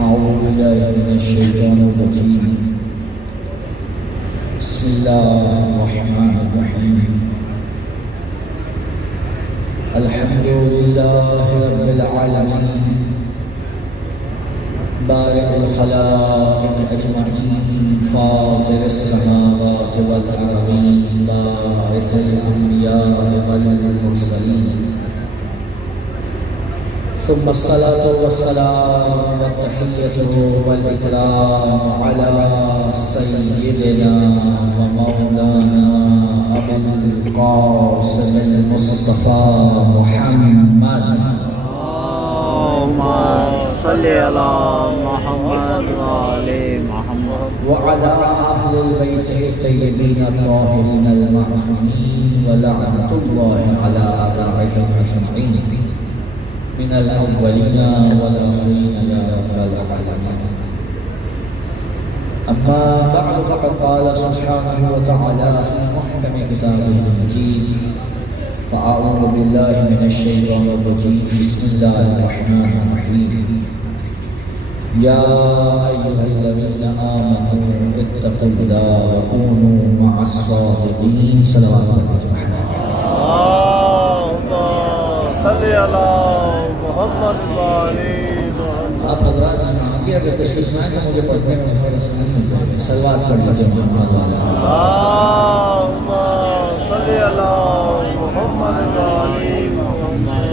أعوذ بالله من الشيطان الرجيم. بسم الله الرحمن الرحيم. الحمد لله رب العالمين بارئ الخلائق أجمعين فاطر السماوات والأرضين باعث الأنبياء والمرسلين ثم الصلاة والسلام والتحية والإكرام على سيدنا ومولانا أبي القاسم المصطفى محمد. اللهم صل على محمد وآل محمد وعلى أهل البيت الطيبين الطاهرين المعصومين ولعنة الله على أعدائهم أجمعين من الأولين والآخرين يا رب العالمين. أما بعد فقد قال سبحانه وتعالى في محكم كتابه المجيد فأعوذ بالله من الشيطان الرجيم. بسم الله الرحمن الرحيم. يا أيها الذين آمنوا اتقوا الله وكونوا مع الصادقين. صلوات الله عليه. اللهم صل على محمد وآل محمد. آپ حضرات آگے اگر تشریف لائیں تو مجھے پڑھنے میں بہت آسانی ہو جائے گی. صلوات پڑھ لیجیے محمد والے. اللهم صل على محمد وآل محمد.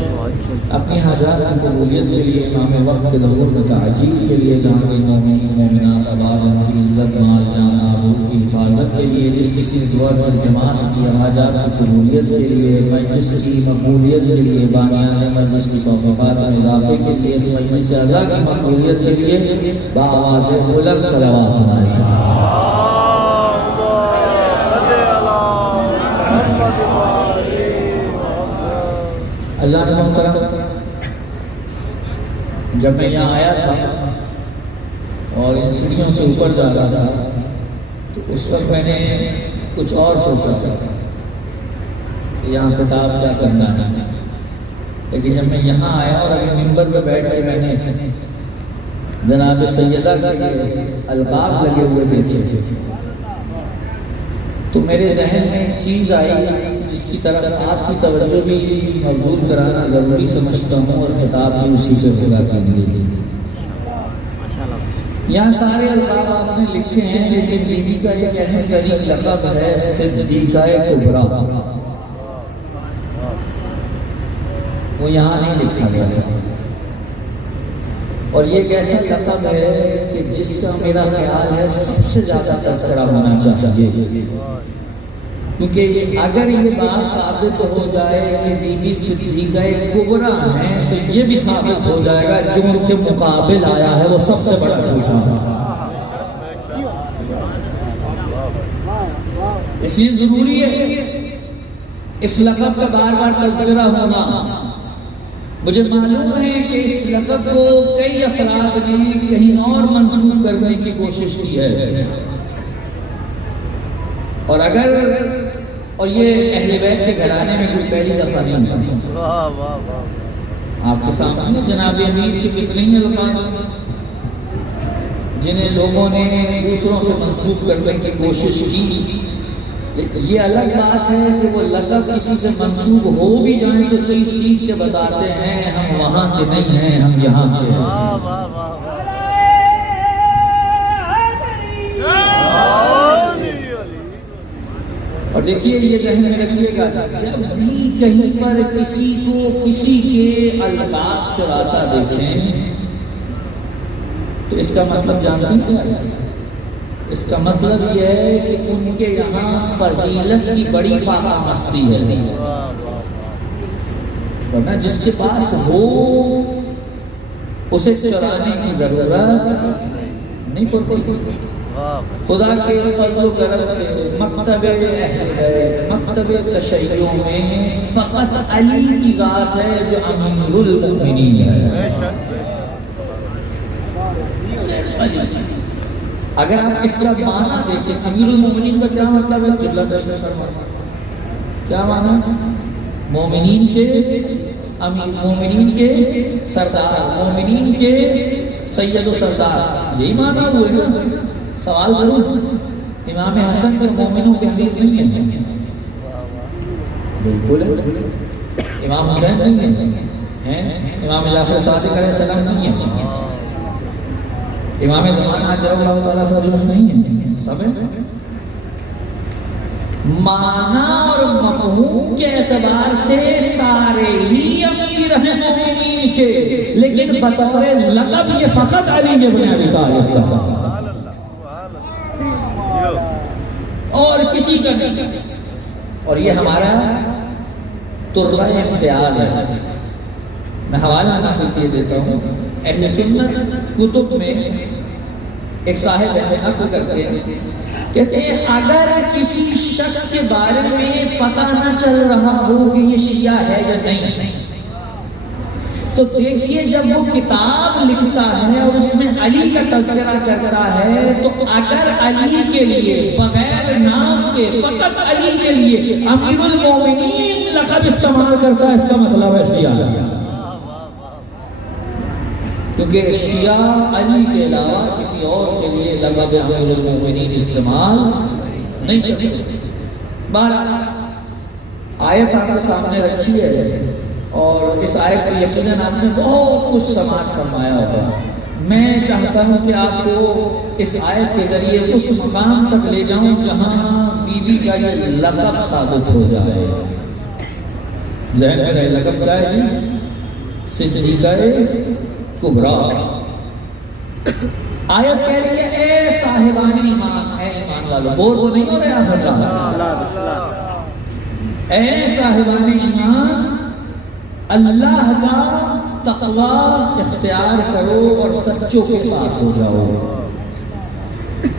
اپنی حاجات کی قبولیت کے لیے امام وقت کے ظہور میں تعجیل کے لیے جہاں کے مومنین مومنات اولاد ان کی عزت مال جان آبرو کی حفاظت کے لیے جس کسی دعا کی التماس کی حاجات کی قبولیت کے لیے مجلس کی مقبولیت کے لیے بانیان مجلس کی توفیقات میں اضافے کے لیے اس مجلس سے اعضاء کی مقبولیت کے لیے بآواز بلند صلوات سنائیں. عزیزان محترم، جب میں یہاں آیا تھا اور ان سیڑھیوں سے اوپر جا رہا تھا تو اس وقت میں نے کچھ اور سوچا تھا کہ یہاں خطاب کیا کرنا ہے، لیکن جب میں یہاں آیا اور ابھی منبر پہ بیٹھ کے میں نے جناب سیدہ کے القاب لگے ہوئے دیکھے تو میرے ذہن میں ایک چیز آئی جس کی طرف آپ کی توجہ بھی مبذول کرانا ضروری سمجھتا ہوں اور خطاب بھی اسی سے پورا کیجیے. یہاں سارے القاب آپ نے لکھے ہیں لیکن بی بی کا ایک اہم ترین لقب ہے صدیقہ کبریٰ. وہ یہاں نہیں لکھا گیا اور یہ ایک ایسا لقب ہے کہ جس کا میرا خیال ہے سب سے زیادہ تذکرہ ہونا چاہیے، کیونکہ اگر یہ بات ثابت ہو جائے کہ بی بی صدیقہ کبریٰ ہیں تو یہ بھی ثابت ہو جائے گا جو ان کے مقابل آیا ہے وہ سب سے بڑا جھوٹ ہے. اس لیے ضروری ہے اس لقب کا بار بار تذکرہ ہونا. مجھے معلوم ہے کہ اس لقب کو کئی افراد نے کہیں اور منسوخ کرنے کی کوشش کی ہے اور یہ اہل بیت کے گھرانے میں کوئی پہلی دفعہ نہیں ہے. آپ کے سامنے جناب امیر کی کتنی القاب جنہیں لوگوں نے دوسروں سے منسوخ کرنے کی کوشش کی. یہ الگ بات ہے کہ وہ لقب کسی سے منسوخ ہو بھی جائیں تو چیز کے بتاتے ہیں ہم وہاں کے نہیں ہیں، ہم یہاں کے ہیں. اور دیکھیے یہ ذہن میں رکھیے گا جب بھی کہیں پر کسی کو کسی کے القاب چراتا دیکھیں تو اس کا مطلب جانتے ہیں کیا ہے؟ اس کا مطلب یہ ہے کہ ان کے یہاں فضیلت کی بڑی فاقہ مستی ہے، ورنہ جس کے پاس ہو اسے چرانے کی ضرورت نہیں پڑتی. خدا کے فضل و کرم سے مکتب تشیع میں فقط علی کی ذات ہے جو امیر المؤمنین ہے. اگر آپ اس کا معنی دیکھیں امیر المؤمنین کا کیا مطلب ہے؟ قبلہ تشریف فرما. کیا معنی؟ مومنین کے امیر، مومنین کے سردار، مومنین کے سید و سردار، یہی مانا ہوئے نا. سوال کروں، امام حسن سے مومنوں کے امیر نہیں ہیں؟ بالکل امام حسین نہیں ہیں، امام جعفر صادق علیہ السلام نہیں ہیں، امام زمانہ عجل اللہ تعالیٰ فضلہ نہیں ہیں، سب ہیں. معنی اور مفہوم کے اعتبار سے سارے ہی امیر ہیں مومنین کے، لیکن بطور لقب یہ فقط علی ابن ابی طالب کا اور کسی کا نہیں. اور یہ ہمارا تربہ امتیاز ہے. میں حوالہ نہ دیتا ہوں، اہل سنت کتب میں ایک صاحب نقل کرتے ہیں، کہتے ہیں اگر کسی شخص کے بارے میں پتہ نہ چل رہا ہو کہ یہ شیعہ ہے یا نہیں، تو دیکھیے جب وہ کتاب لکھتا ہے اور اس میں علی کا تذکرہ کرتا ہے، تو اگر علی کے لیے بغیر نام کے فقط علی کے لیے امیر المومنین لقب استعمال کرتا ہے، اس کا مطلب ہے شیعہ. کیونکہ شیعہ علی کے علاوہ کسی اور کے لیے لقب امیر المومنین استعمال نہیں کرتے. بہرحال آیت آپ کے سامنے رکھی ہے اور اس آیت پر یقیناً آپ نے بہت کچھ سماعت فرمایا ہوگا. میں چاہتا ہوں کہ آپ کو اس آیت کے ذریعے اس مقام تک لے جاؤں جہاں بی بی کا یہ لقب ثابت ہو جائے. ذہن میں رہے لقب کیا ہے جی؟ صدیقہ کبریٰ. آیت کہہ رہی ہے اے صاحبان ایمان، اے ایمان والو. بول تو نہیں ہو رہے آپ؟ اے صاحبان ایمان، اللہ کا تقوی اختیار کرو اور سچوں کے ساتھ ہو جاؤ.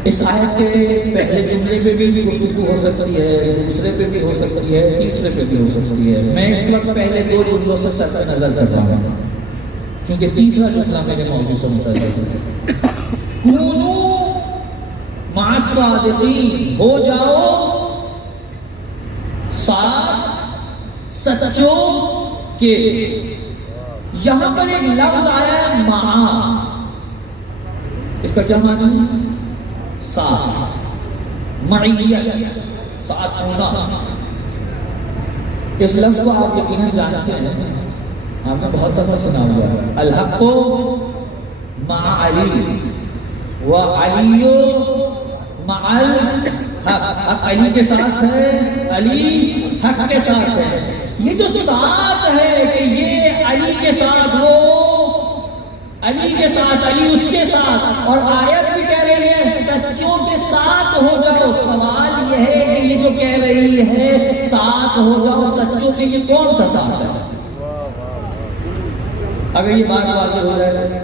اس آیت کے پہلے جملے پہ بھی گفتگو ہو سکتی ہے، دوسرے پہ بھی ہو سکتی ہے، تیسرے پہ بھی ہو سکتی ہے. میں اس وقت پہلے دو جملوں سے صرف نظر کر رہا ہوں کیونکہ تیسرا جملہ میرے موضوع سے متعلق ہے. کونوا مع الصادقین، ہو جاؤ ساتھ سچوں کے. یہاں پر ایک لفظ آیا ہے مع، اس کا کیا معنی ہے؟ ساتھ، معیت، ساتھ ہونا. اس لفظ کو آپ یقیناً جانتے ہیں، آپ نے بہت دفعہ سنا ہوا ہے. الحق مع علی وعلی مع الحق. حق علی کے ساتھ ہے، علی حق کے ساتھ ہے. یہ جو ساتھ ہے کہ یہ علی کے ساتھ ہو، علی کے ساتھ، علی اس کے ساتھ. اور آیت بھی کہہ رہی ہے سچوں کے ساتھ ہو جاؤ. سوال یہ ہے کہ یہ جو کہہ رہی ہے ساتھ ہو جاؤ سچوں کے، یہ کون سا ساتھ ہے؟ اگر یہ بات واضح ہو جائے.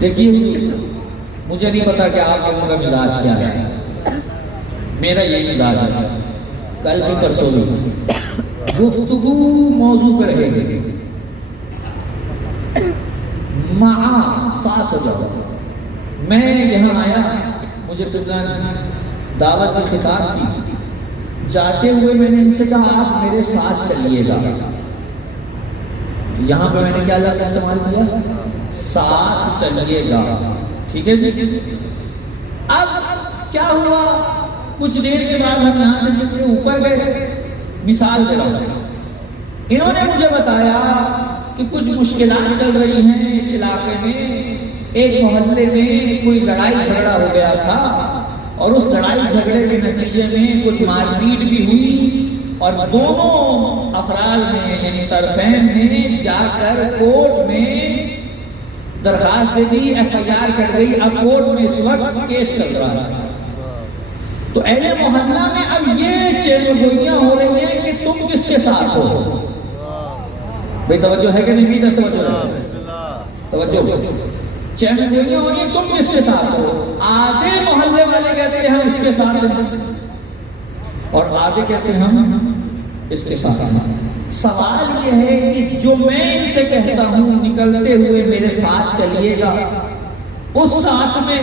دیکھیے مجھے نہیں پتا کہ آپ لوگوں کا مزاج کیا ہے، میرا یہ مزاج ہے. کل کی پرسوں گفتگو موضوع پہ رہے گی، مع ساتھ ہو جاؤ. میں یہاں آیا، مجھے دعوت کی خطاب کی، جاتے ہوئے میں نے ان سے کہا آپ میرے ساتھ چلیے گا. یہاں پہ میں نے کیا لفظ استعمال کیا؟ ساتھ چلیے گا. ٹھیک ہے جی. اب کیا ہوا، کچھ دیر کے بعد ہم یہاں سے جتنے اوپر گئے، مثال دے رہا ہوں، انہوں نے مجھے بتایا کہ کچھ مشکلات چل رہی ہیں اس علاقے میں. ایک محلے میں کوئی لڑائی جھگڑا ہو گیا تھا اور اس لڑائی جھگڑے کے نتیجے میں کچھ مار پیٹ بھی ہوئی اور دونوں افراد نے یعنی طرفین نے جا کر کورٹ میں درخواست دے دی، ایف آئی آر کر گئی. اب کورٹ میں اس وقت کیس چل رہا ہے. تو اہل محلہ میں اب یہ چیزیں ہو رہی ہیں کہ تم کس کے ساتھ ہو. بھئی توجہ ہے کہ نہیں؟ بھی توجہ ہے، توجہ. چیزیں ہو رہی ہیں تم کس کے ساتھ ہو. آدھے محلے والے کہتے ہیں ہم اس کے ساتھ ہیں اور آدھے کہتے ہیں ہم اس کے ساتھ ہیں. سوال یہ ہے کہ جو میں ان سے کہتا ہوں نکلتے ہوئے میرے ساتھ چلیے گا، اس ساتھ میں،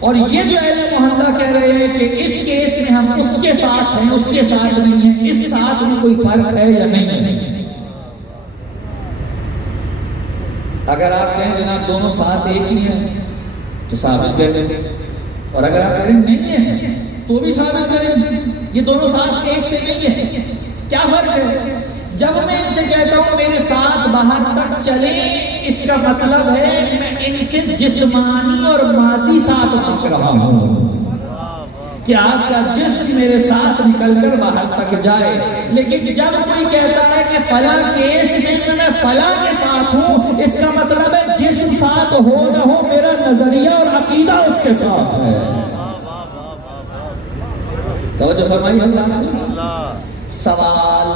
اور یہ جو اہل محلہ کہہ رہے ہیں کہ اس کیس میں ہم اس کے ساتھ ہیں، اس کے ساتھ نہیں ہیں، اس ساتھ میں کوئی فرق ہے یا نہیں؟ اگر آپ کہیں جناب دونوں ساتھ ایک ہی ہیں تو ثابت کر دیں، اور اگر آپ کہیں نہیں ہے تو بھی ثابت کریں، یہ دونوں ساتھ ایک سے نہیں ہے، کیا فرق ہے؟ جب میں ان سے کہتا ہوں میرے ساتھ باہر تک چلیں، اس کا مطلب ہے میں ان سے جسمانی اور مادی ساتھ مانگ رہا ہوں کہ آپ کا جسم میرے ساتھ نکل کر باہر تک جائے. لیکن جب کوئی کہتا ہے کہ فلاں کیس میں فلاں کے ساتھ ہوں، اس کا مطلب ہے جسم ساتھ ہو نہ ہو میرا نظریہ اور عقیدہ اس کے ساتھ ہے. توجہ فرمائی اللہ. سوال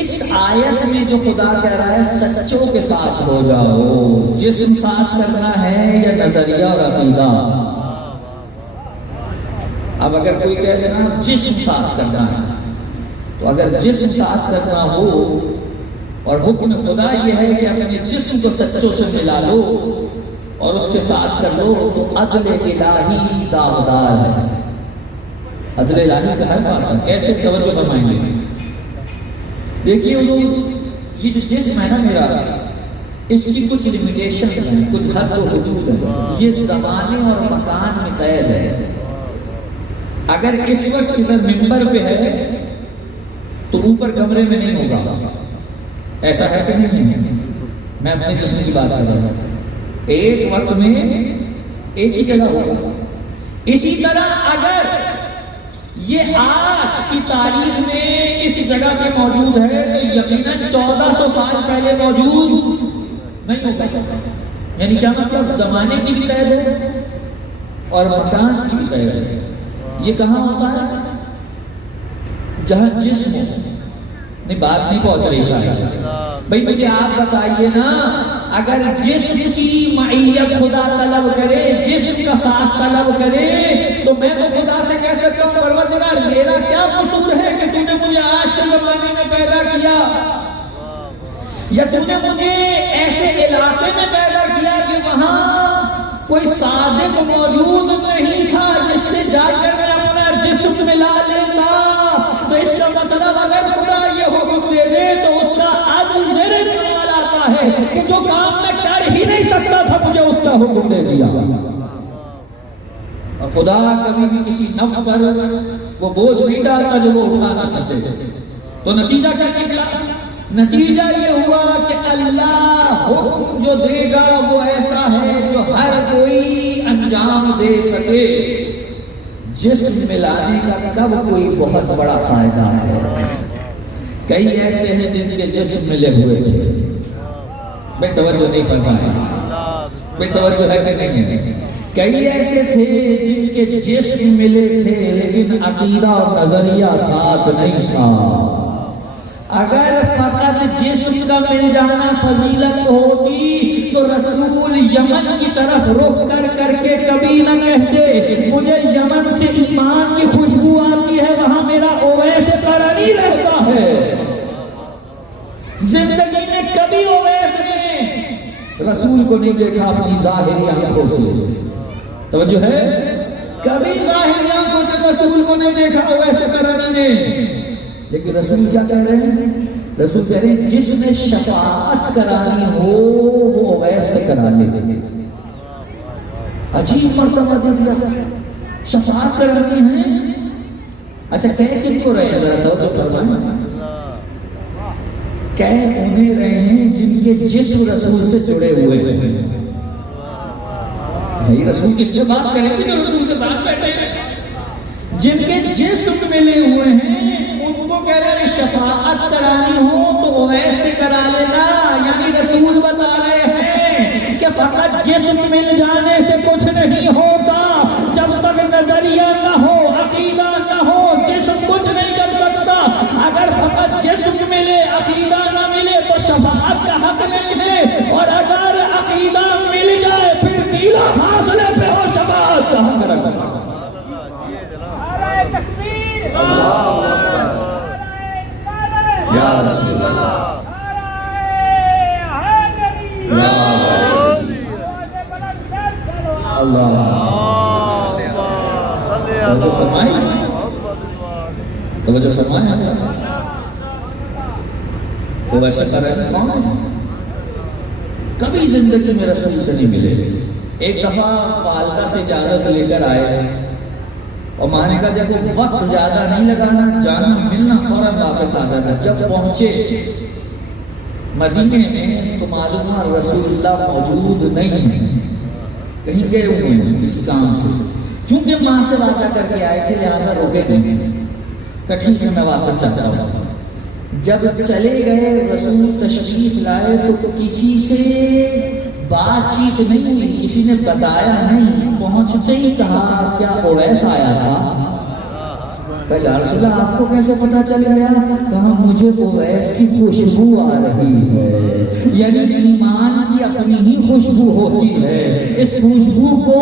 اس آیت میں جو خدا کہہ رہا ہے سچوں کے ساتھ ہو جاؤ، جسم ساتھ کرنا ہے یا نظریہ اور عقیدہ؟ اب اگر کوئی کہے نا جسم ساتھ کرنا ہے، تو اگر جسم ساتھ کرنا ہو اور حکم خدا یہ ہے کہ اپنے جسم کو سچوں سے ملا لو اور اس کے ساتھ کر لو، تو عدل الہی داغدار ہے. عدل الہی کا حرف آتا ہے، کیسے توجہ فرمائیں گے؟ دیکھیے حضور، یہ جو جسم ہے نا میرا، اس کی کچھ لمیٹیشن ہیں، کچھ حد و حدود ہے، یہ زمانے اور مکان میں قید ہے. اگر اس وقت ادھر ممبر پہ ہے تو اوپر کمرے میں نہیں ہوگا، ایسا ہے کہ نہیں ہے؟ میں اپنے جسم کی بات کر رہا ہوں، ایک وقت میں ایک ہی جگہ ہوگا. اسی طرح اگر یہ آج کی تاریخ میں اس جگہ پہ موجود ہے تو یقیناً 1400 سال پہلے موجود نہیں ہوگا. یعنی کیا مطلب؟ زمانے کی بھی قید ہے اور مکان کی بھی قید ہے. یہ کہاں ہوتا ہے؟ جہاں جسم ہو. نہیں بات نہیں پہنچ رہی شاید. بھئی مجھے آپ بتائیے نا، اگر جسم کی معیت خدا طلب کرے، جسم کا ساتھ طلب کرے، تو میں تو خدا سے کہہ سکتا ہوں پروردگار میرا کیا قصور ہے کہ تم نے مجھے آج کے زمانے میں پیدا کیا، یا تم نے مجھے ایسے علاقے میں پیدا کیا کہ وہاں کوئی صادق موجود نہیں تھا جس سے جا کر میں اپنا جسم ملا لیتا. تو اس کا مطلب اگر خدا یہ حکم دے دے تو اس کا عدل میرے سوال آتا ہے کہ جو کام میں کر ہی نہیں سکتا تھا مجھے اس کا حکم دے دیا. اور خدا کبھی بھی کسی نفس پر وہ بوجھ نہیں ڈالتا جو وہ اٹھا نہ سکے. تو نتیجہ کیا نکلا؟ نتیجہ یہ ہوا کہ اللہ حکم جو دے گا وہ ایسا ہے جو ہر کوئی انجام دے سکے. جسم ملانے کا کب کوئی بہت بڑا فائدہ ہے. کئی ایسے ہیں جن کے جسم ملے ہوئے تھے. میں توجہ نہیں فرمایا، میں توجہ ہے کہ نہیں ہے؟ کئی ایسے تھے جن کے جسم ملے تھے لیکن عقیدہ اور نظریہ ساتھ نہیں تھا. اگر فقط جسم کا مل جانا فضیلت ہوتی تو رسول یمن کی طرف رخ کر کے کبھی نہ کہتے مجھے یمن سے ایمان کی خوشبو آتی ہے، وہاں میرا اویس قرنی رہتا ہے. زندگی میں کبھی اویس نے رسول کو نہیں دیکھا اپنی ظاہری آنکھوں سے. توجہ ہے؟ کبھی ظاہری آنکھوں سے رسول کو نہیں دیکھا اویس قرنی نے. لیکن رسول کیا کہہ رہے ہیں؟ رسول کہہ رہے ہیں جس نے شفاعت کرانی ہو وہ اویس سے کرا لے. عجیب مرتبہ دے دیا. شفاعت کرانی ہے. اچھا کہہ کن کو رہے ہیں؟ ذرا توجہ فرمائیں. کہہ انہیں رہے ہیں جن کے جسم رسول سے جڑے ہوئے ہیں. بھائی رسول کس سے بات کریں گے جو رسول کے ساتھ بیٹھے ہیں؟ جن کے جسم ملے ہوئے ہیں ان کو کہہ رہے ہیں شفاعت کرانی ہو تو اویس سے کرا لینا. یعنی رسول بتا رہے ہیں کہ فقط جسم مل جانے سے کچھ نہیں ہوتا. جب تک نظریہ نہ ہو، عقیدہ نہ ہو، جسم کچھ نہیں کر سکتا. اگر فقط جسم ملے عقیدہ نہ ملے تو شفاعت کا حق نہیں ہے. اور اگر عقیدہ مل جائے پھر نیلا فاصلے پہ ہو شفاعت کا حق رکھتا. یا رسول اللہ، توجہ فرمائیں. توجہ فرمائیں. وہ ویسے کر رہے ہیں کون؟ کبھی زندگی میں رسول سے نہیں ملے. ایک دفعہ والدہ سے اجازت لے کر آئے اور ماں نے کہا جب وقت زیادہ نہیں لگانا، جانا ملنا فوراً واپس آ جانا. جب پہنچے مدینے میں تو معلوم ہوا رسول اللہ موجود نہیں ہے، کہیں گئے ہوئے ہیں کسی کام سے. چونکہ ماں سے وعدہ کر کے آئے تھے لہٰذا روکے گئے کہ ٹھیک ہے میں واپس جاتا ہوں. جب چلے گئے رسول تشریف لائے تو کسی سے بات چیت نہیں ہوئی، کسی نے بتایا نہیں. پہنچتے ہی کہا کیا اویس آیا تھا؟ کہا یا رسول اللہ آپ کو کیسے پتا چل گیا؟ کہا مجھے اویس کی خوشبو آ رہی ہے. یعنی ایمان کی اپنی ہی خوشبو ہوتی ہے. اس خوشبو کو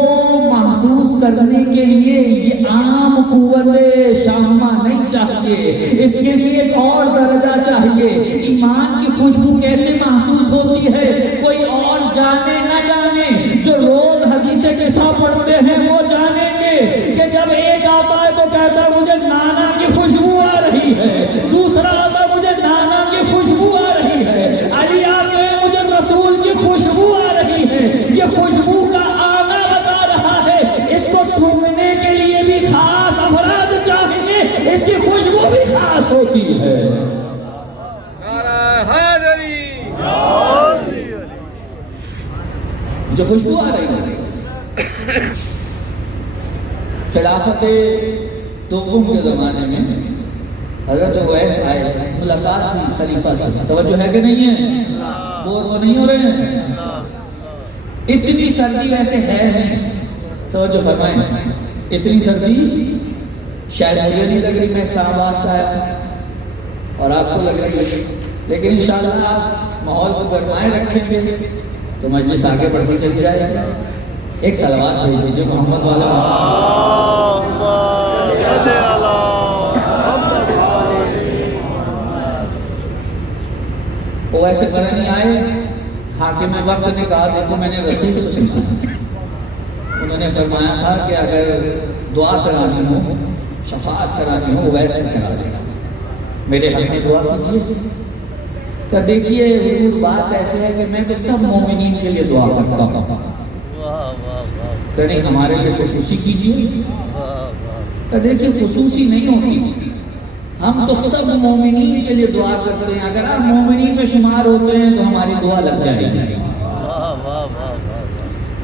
محسوس کرنے کے لیے یہ عام قوت شامہ نہیں چاہیے، اس کے لیے ایک اور درجہ چاہیے. ایمان کی خوشبو کیسے محسوس ہوتی ہے؟ کوئی اور جانے نہ جانے، جو روز حدیث قصہ پڑھتے ہیں وہ جانیں گے کہ جب ایک آتا ہے تو کہتا ہے مجھے نانا کی خوشبو آ رہی ہے، دوسرا آتا ہے مجھے نانا کی خوشبو آ رہی ہے، علی آتے ہیں مجھے رسول کی خوشبو آ رہی ہے. یہ خوشبو کا آنا بتا رہا ہے. اس کو سونگنے کے لیے بھی خاص افراد چاہیے، اس کی خوشبو بھی خاص ہوتی ہے. جو خوشبو آ رہی ہے. خلافت دوم کے زمانے میں حضرت اویس آئے، ملاقات ہوئی خلیفہ سے. توجہ ہے کہ نہیں ہے؟ بور تو نہیں ہو رہے ہیں؟ اتنی سردی ویسے ہے نہیں، توجہ فرمائیں. اتنی سردی شاید مجھے نہیں لگ رہی، میں اسلام آباد سے آیا اور آپ کو لگ رہی ہے، لیکن انشاءاللہ آپ ماحول کو گرمائے رکھیں گے تو مجلس آگے بڑھتی چلی جائے گا. ایک صلوات بھیج دیجیے محمد والا. وہ ایسے کرنے آئے، حاکم وقت نے کہا دیکھو میں نے رسول سے سنا، انہوں نے فرمایا تھا کہ اگر دعا کرانی ہو، شفاعت کرانی ہو ویسے کرا دینا، میرے حق میں دعا کیجیے. کہ دیکھیے حضور بات ایسے ہے کہ میں تو سب مومنین کے لیے دعا کرتا ہوں، کہ نہیں ہمارے لیے خصوصی کیجیے. کہ دیکھیے خصوصی نہیں ہوتی، ہم تو سب مومنین کے لیے دعا کرتے ہیں. اگر آپ مومنین میں شمار ہوتے ہیں تو ہماری دعا لگ جائے گی،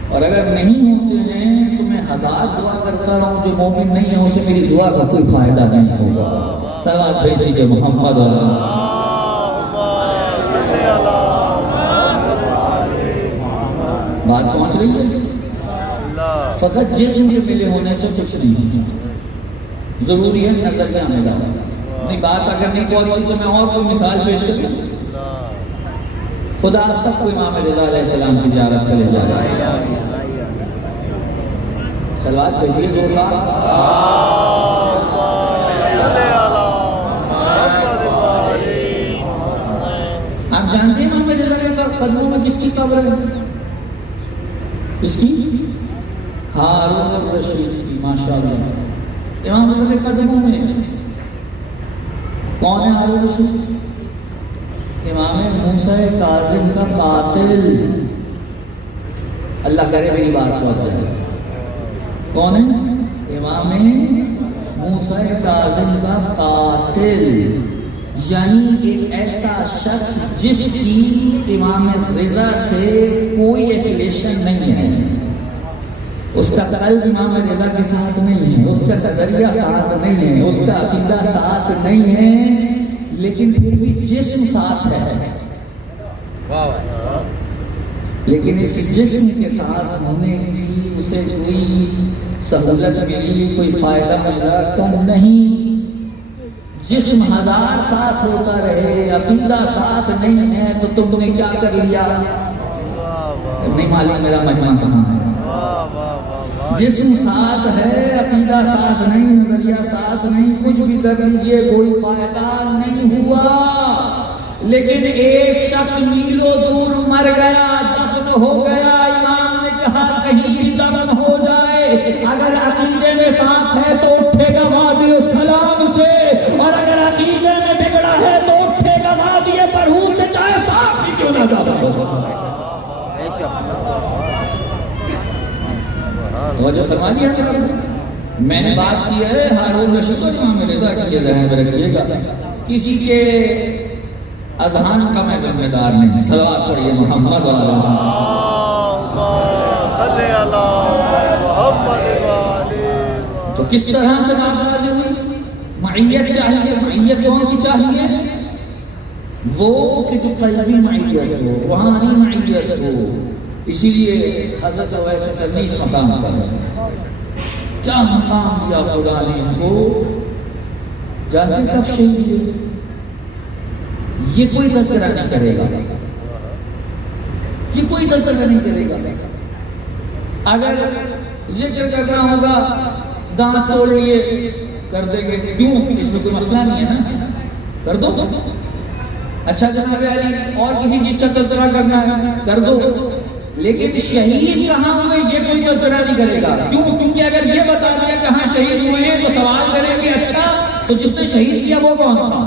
اور اگر نہیں ہوتے ہیں تو میں 1000 دعا کرتا رہا ہوں، جو مومن نہیں ہے اسے میری دعا کا کوئی فائدہ نہیں ہوگا. صلوات بھیج دیجیے محمد والا. بات پہنچ رہی ہے؟ فقط جسم کے ملے ہونے سے کچھ نہیں ہوتا، ضروری ہے نظریہ ملا. نہیں بات اگر نہیں پہنچتی تو میں اور کوئی مثال پیش کروں. خدا سب کو امام رضا علیہ السلام کی زیارت پہ لے جا رہا ہے. صلوات بھیجیے زوردار. آپ جانتے ہیں امام رضا کے قدموں میں کس کی قبر ہے؟ کس کی؟ ہارون الرشید کی. ماشاءاللہ امام رضا کے قدموں میں کون ہے ہارون الرشید؟ امام موسیٰ کاظم کا قاتل. اللہ کرے میری بات پہنچ جائے. کون ہے؟ امام موسیٰ کاظم کا قاتل، یعنی ایک ایسا شخص جس کی امام رضا سے کوئی ایفیلیشن نہیں ہے. اس کا قلب امام رضا کے ساتھ نہیں ہے، اس کا نظریہ ساتھ نہیں ہے، اس کا عقیدہ ساتھ نہیں ہے، لیکن پھر بھی جسم ساتھ ہے. لیکن اس جسم کے ساتھ ہونے کی اسے کوئی سہولت ملی، کوئی فائدہ ملا کم نہیں. جسم 1000 ساتھ ہوتا رہے، عقیدہ ساتھ نہیں ہے تو تم نے کیا کر لیا؟ نہیں معلوم میرا مجمع کہاں ہے. جسم ساتھ ہے، عقیدہ ساتھ نہیں، نظریہ ساتھ نہیں، کچھ بھی کر لیجئے کوئی فائدہ نہیں ہوا. لیکن ایک شخص میلوں دور مر گیا، دفن ہو گیا. امام نے کہا کہیں بھی دفن ہو جائے، اگر عقیدے میں ساتھ ہے تو اٹھے گا وادی السلام سے، اور اگر عقیدے میں بگڑا ہے تو اٹھے گا وادی برہوت سے، چاہے صاف ہی کیوں نہ دفن ہو. توجہ فرما لیا تھا میں نے بات کی ہے ہارون رشید اور امام رضا کے ذہن میں رکھیے گا، کسی کے اذہان کا میں ذمہ دار نہیں. صلوات پڑھیے محمد و آل محمد. تو کس طرح سے بات واضح ہوئی؟ معیت چاہیے. معیت کون سی چاہیے؟ وہ کہ جو قلبی معیت ہو، روحانی معیت ہو. اسی لیے حضرت اویس قرنی اس مقام پر کیا مقام دیا خدا نے ان کو. جانتے کب شہید ہوئے؟ یہ کوئی تذکرہ نہیں کرے گا، یہ کوئی تذکرہ نہیں کرے گا. اگر ذکر کرنا ہوگا دانت توڑ لیے کر دیں گے، کیوں؟ اس میں کوئی مسئلہ نہیں ہے نا، کر دو. اچھا جناب علی اور کسی چیز کا تذکرہ کرنا ہے کر دو، لیکن شہید کہاں ہوئے یہ کوئی تذکرہ نہیں کرے گا. کیوں؟ کیونکہ اگر یہ بتا دیا کہاں شہید ہوئے ہیں تو سوال کریں گے اچھا تو جس نے شہید کیا وہ کون تھا؟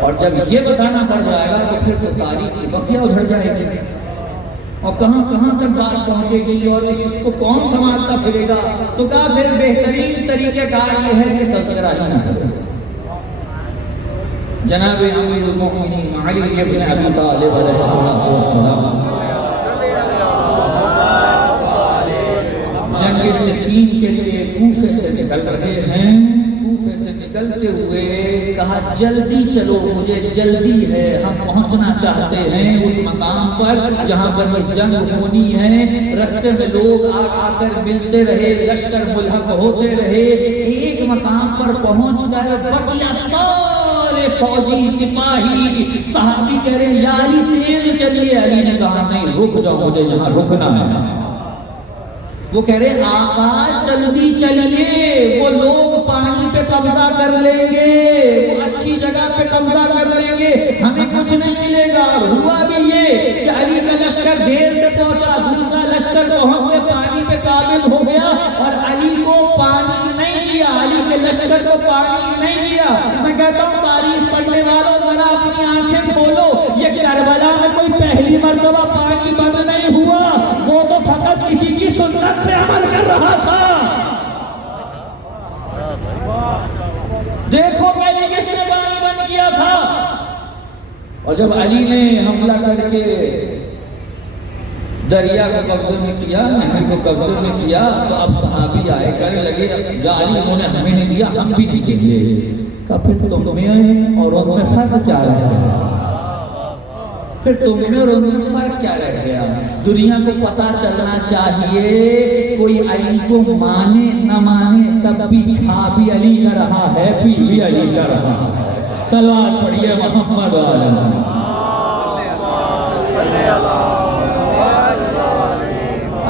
اور جب یہ بتانا پڑ جائے گا تو پھر تو تاریخ کی بقیہ ادھر جائے گی اور کہاں کہاں تک بات پہنچے گی اور اس کو کون سنبھالتا پھرے گا. تو کہا پھر بہترین طریقہ کار یہ ہے کہ تذکرہ ہی نہ کرے. جناب امیر المؤمنین علی ابن ابی طالب علیہ السلام جنگ صفین کے لیے کوفے سے نکل رہے ہیں. کوفے سے نکلتے ہوئے کہا جلدی چلو، مجھے جلدی ہے، ہم پہنچنا چاہتے ہیں اس مقام پر جہاں پر یہ جنگ ہونی ہے. رستے میں لوگ آ کر ملتے رہے، لشکر ملحق ہوتے رہے. ایک مقام پر پہنچ کر بقیہ سارے فوجی سپاہی صحابی کہہ رہے یا علی تیز چلیے. علی نے کہا نہیں، رک جاؤ، مجھے یہاں رکنا ہے. وہ کہہ رہے آقا جلدی چلیے، وہ لوگ پانی پہ قبضہ کر لیں گے، وہ اچھی جگہ پہ قبضہ کر لیں گے، ہمیں کچھ نہیں ملے گا. ہوا بھی یہ کہ علی کا لشکر دیر سے پہنچا، دوسرا لشکر پہنچ کے پانی پہ قابض ہو گیا اور علی کو پانی نہیں دیا، علی کے لشکر کو پانی نہیں دیا. میں کہتا ہوں تاریخ پڑھنے والوں ذرا اپنی آنکھیں کھولو، یہ کربلا میں کوئی پہلی مرتبہ پانی بند نہیں ہوا، وہ تو فقط کسی کی سنت پہ عمل کر رہا تھا. دیکھو پہلے کس نے پانی بند کیا تھا. اور جب علی نے حملہ کر کے دریا کو قبضے میں کیا، نہر کو قبضے میں کیا، تو اب صحابی آئے کہنے لگے یا علی انہوں نے ہمیں نہیں دیا، ہم بھی نہیں دیں گے. کہ پھر تمہیں اور ان میں فرق کیا رہ گیا؟ پھر تمہیں اور ان میں فرق کیا رہ گیا؟ دنیا کو پتا چلنا چاہیے کوئی علی کو مانے نہ مانے تب بھی کھا بھی علی کا رہا ہے، پی بھی علی کا رہا ہے. صلوات پڑھیے محمد و آل محمد.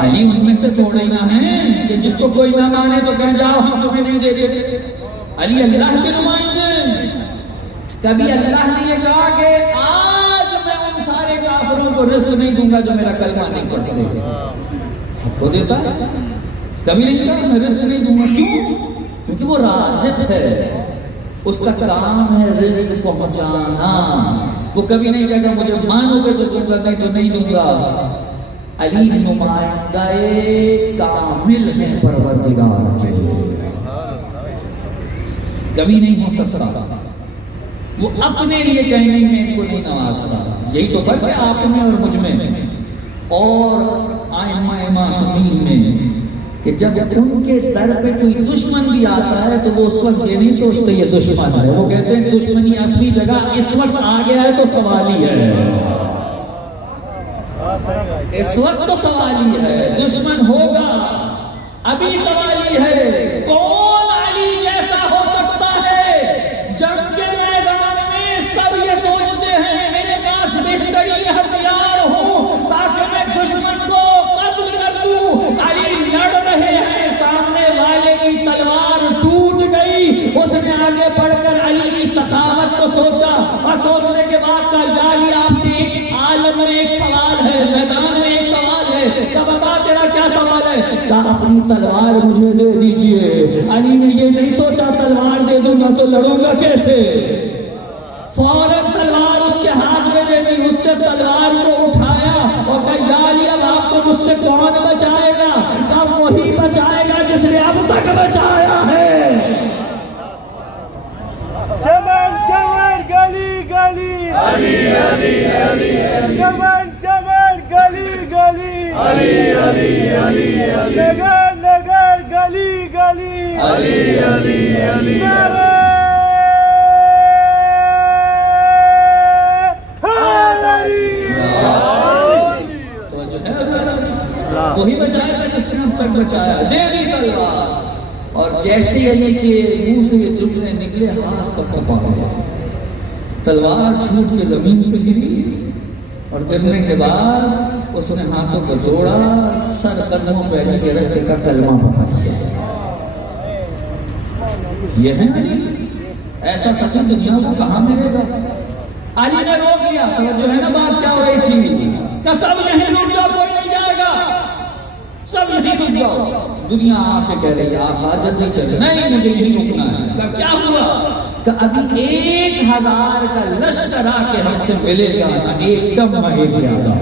علی ان میں سے تھوڑے نہ ہیں کہ جس کو کوئی نہ مانے تو کہہ جاؤ ہم تمہیں نہیں دیتے. علی اللہ کے نمائندے. کبھی اللہ نے یہ کہا کہ آج میں ان سارے کافروں کو رزق نہیں دوں گا جو میرا کلمہ نہیں پڑھتے. سب کو دیتا ہے. کبھی نہیں کہا میں رزق نہیں دوں گا. کیوں؟ کیونکہ وہ رازق ہے، اس کا کام ہے رزق پہنچانا. وہ کبھی نہیں کہے گا مجھے مانو گے تو دوں گا، نہیں تو نہیں دوں گا. علی نمائندہ کامل ہے پروردگار کے، کبھی نہیں ہو سکتا. وہ اپنے لیے کہیں نہیں میں ان کو نہیں نوازتا. یہی تو فرق ہے آپ میں اور مجھ میں اور ائمہ معصومین میں کہ جب ان کے در پہ کوئی دشمن بھی آتا ہے تو وہ اس وقت یہ نہیں سوچتے یہ دشمن ہے، وہ کہتے ہیں دشمنی اپنی جگہ، اس وقت آ گیا ہے تو سوال ہی ہے، اس وقت تو سوال ہی ہے. دشمن ہوگا ابھی سوال ہی ہے. کون علی جیسا ہو سکتا ہے؟ جنگ کے میدان میں سب یہ سوچتے ہیں میرے پاس بہترین ہتھیار ہوں تاکہ میں دشمن کو قتل کر دوں. علی لڑ رہے ہیں، سامنے والے کی تلوار ٹوٹ گئی. اس نے آگے بڑھ کر علی کی سخاوت کو سوچا اور سوچنے کے بعد کہا یا علی آپ سے ایک عالم میں ایک سوال ہے، میدان میں ایک سوال ہے. کیا بتا تیرا کیا سوال ہے؟ کیا اپنی تلوار مجھے دے دیجئے. علی نے یہ نہیں سوچا تلوار دے دوں گا تو لڑوں گا کیسے. فوراً تلوار اس کے ہاتھ میں دے دی. اس نے تلوار کو اٹھایا اور کہا علی علی علی چمن چمن گلی گلی علی علی علی علی نگر نگر گلی گلی علی علی علی نعرہ تو جو ہے وہی بچایا تھا جس نے اب تک بچایا. دیوی تلوار. اور جیسے علی کے منہ سے یہ جملے نکلے ہاتھ کپا گیا. تلوار چھوٹ کے زمین پہ گری اور گرنے کے بعد اس نے ہاتھوں کو جوڑا, سر قدموں پہ علی کے رکھ کے کا کلمہ پڑھا دیا. یہ ہے علی. ایسا سچن دنیا کو کہاں ملے گا؟ علی نے روک لیا. جو ہے نا بات کیا ہو رہی تھی کہ سب یہیں رک جاؤ, کوئی نہیں جائے گا, سب یہیں رک جاؤ. دنیا آ کے کہہ رہی ہے آپ جلدی چل. نہیں, مجھے یہیں رکنا ہے. کیا ہوا کہ ابھی 1000 کا لشکر آ کے ہم سے ملے گا, نہ ایک کم نہ ایک زیادہ.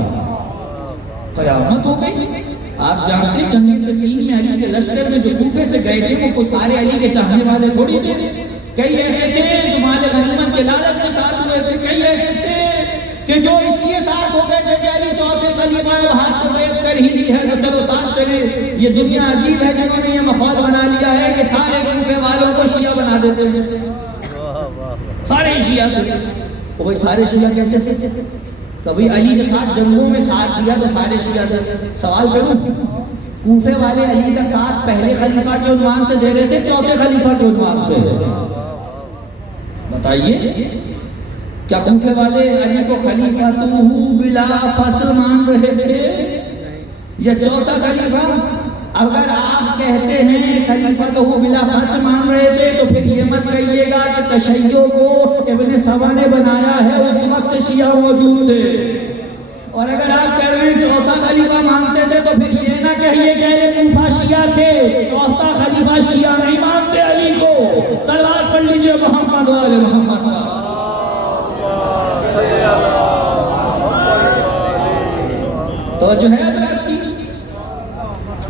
قیامت ہو گئی. آپ جانتے جنگ صفین میں علی کے لشکر میں جو کوفے سے گئے تھے وہ کوئی سارے علی کے چاہنے والے تھوڑی تھے. کئی ایسے تھے جو مال غنیمت کے لالچ میں ساتھ ہوئے تھے. کئی ایسے تھے کہ جو اس لیے ساتھ ہو گئے تھے کہ علی چوتھے خلیفہ اور ہاتھ کو بیعت کر ہی لی ہے تو چلو ساتھ چلے. یہ دنیا عجیب ہے جنہوں نے یہ ماحول بنا لیا ہے کہ سارے کوفے والوں کو شیعہ بنا دیتے ہیں. سارے شیعہ تھے. وہ بھائی سارے شیعہ کیسے تھے؟ کبھی علی کے ساتھ جنگوں میں ساتھ دیا تو سارے شیعہ تھے. سوال کروں, کوفے والے علی کا ساتھ پہلے خلیفہ کے عنوان سے دے رہے تھے, چوتھے خلیفہ کے عنوان سے؟ بتائیے, کیا کوفے والے علی کو خلیفہ تو بلا فصل مان رہے تھے یا چوتھا خلیفہ؟ اگر آپ کہتے ہیں خلیفہ تو بلا فصل مان رہے تھے تو پھر یہ مت کہیے گا کہ تشیع کو ابن سبا نے بنایا ہے, اس وقت سے شیعہ موجود تھے. اور اگر آپ کہہ رہے ہیں چوتھا خلیفہ مانتے تھے تو پھر یہ نہ کہیے کہ اہل کوفہ شیعہ تھے, چوتھا خلیفہ شیعہ نہیں مانتے علی کو. تلوار پڑھ لیجئے محمد وآل محمد. تو جو ہے حضرت کی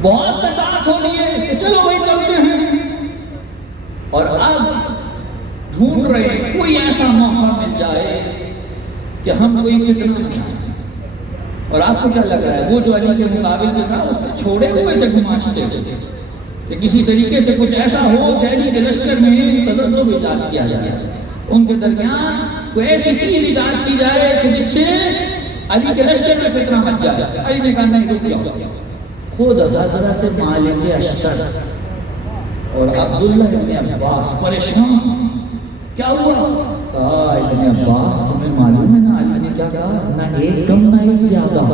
بہت سے ساتھ ہو لیے کہ چلو بھائی چلتے ہیں. اور اب ڈھونڈ رہے ہیں کوئی ایسا موقع مل جائے کہ ہم کوئی فتنہ نہ چاہیں. اور آپ کو کیا لگ رہا ہے وہ جو علی کے مقابل میں تھا اس نے چھوڑے ہوئے تھے گماشتے کہ کسی طریقے سے کچھ ایسا ہو کہ علی کے لشکر میں تزلزل ایجاد کیا جائے, ان کے درمیان کوئی ایسی چیز ایجاد کی جائے کہ جس سے علی کے لشکر میں فتنہ مچ جائے. علی نے کہا نہیں, رک جاؤ. خود حضرت مالک اشتر اور عبداللہ ابن عباس پریشان. کیا ہوا؟ کہا ابن عباس تمہیں معلوم ہے نا علی نے کیا کہا, نہ ایک کم نہ ایک زیادہ,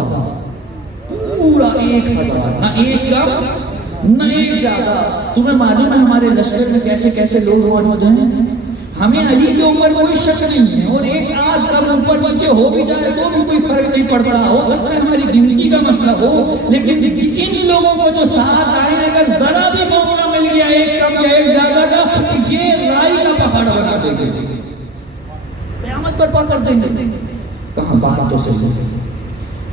پورا 1000, نہ ایک کم نہ ایک زیادہ. تمہیں معلوم ہے ہمارے لشکر میں کیسے کیسے لوگ موجود ہیں. ہمیں علی کے اوپر کوئی شک نہیں ہے, اور ایک آدھ کم اوپر نیچے ہو بھی جائے تو بھی کوئی فرق نہیں پڑتا. ہو سکتا ہے ہماری گنتی کا مسئلہ ہو, لیکن ان لوگوں کو جو ساتھ آئے اگر ذرا بھی موقع مل گیا ایک کم یا ایک زیادہ کا تو یہ رائی کا پہاڑ بنا دیں گے, قیامت برپا کر دیں گے. کہاں بات تو صحیح.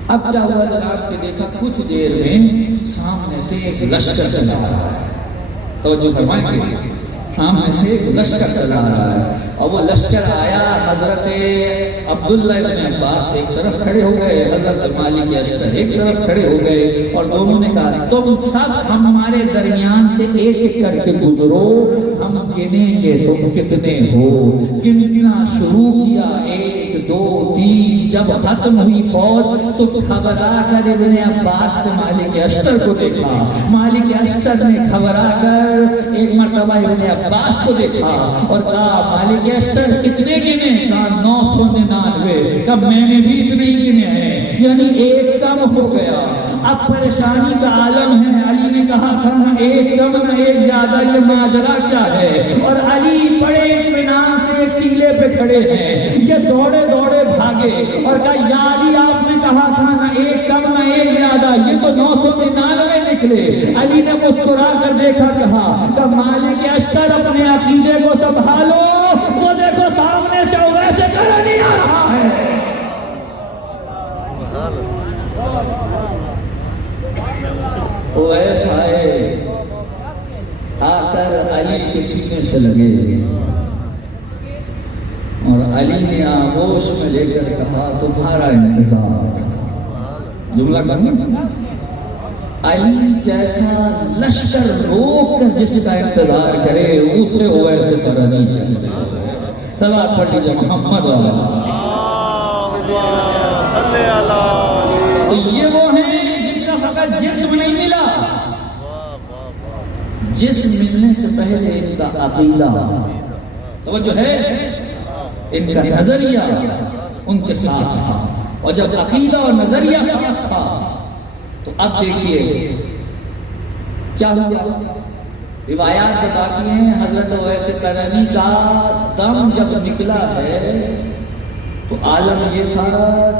اب کیا ہوا جناب کہ دیکھا کچھ دیر میں سامنے سے ایک لشکر چلا رہا ہے. توجہ فرمائیں گے, سامنے سے ایک لشکر چلا رہا ہے. اور وہ لشکر آیا, حضرت عبداللہ ابن عباس ایک طرف کھڑے ہو گئے, حضرت مالک اشتر ایک طرف کھڑے ہو گئے, اور دونوں نے کہا تم سب ہمارے درمیان سے ایک ایک کر کے گزرو, ہم گنیں گے تم کتنے ہو. گننا شروع کیا, 1 2 3, جب ختم ہوئی فوج تو گھبرا کر ابن عباس نے مالک اشتر کو دیکھا. مالک اشتر نے گھبرا کر ایک مرتبہ ابن عباس کو دیکھا اور کہا مالک اشتر کتنے گنے؟ کہا 999. کہا میں نے بھی اتنے ہی گنے ہیں, یعنی ایک کم ہو گیا. اب پریشانی کا عالم ہے. علی نے کہا تھا نہ ایک کم نہ ایک زیادہ, یہ ماجرا کیا ہے؟ اور علی بڑے اطمینان سے ٹیلے پہ کھڑے ہیں. یہ دوڑے دوڑے بھاگے اور کہا یا علی آپ نے کہا تھا نہ ایک کم نہ ایک زیادہ, یہ تو 999 نکلے. علی نے مسکرا کر دیکھا, کہا کہ مالک اشتر اپنے عقیدے کو سنبھالو, وہ دیکھو سامنے سے ویسے کر نہیں آ رہا ہے. وہ ایسا ہے آ کر علی کے سینے سے لگے اور علی نے آغوش میں لے کر کہا تمہارا انتظار تھا. جملہ کرنا، علی جیسا لشکر روک کر جس کا انتظار کرے اسے اویس قرنی کہتے ہیں. صلوات پڑھ لیجیے محمد صلی اللہ. تو یہ وہ ہیں جن کا فقط جسم نہیں ملا، جسم ملنے سے پہلے ان کا عقیدہ، توجہ ہے، ان کا نظریہ ان کے ساتھ تھا. اور جب عقیدہ اور نظریہ ساتھ تھا تو اب دیکھیے کیا ہوا. روایات بتاتی ہیں حضرت اویس قرنی کا دم جب نکلا ہے تو عالم یہ تھا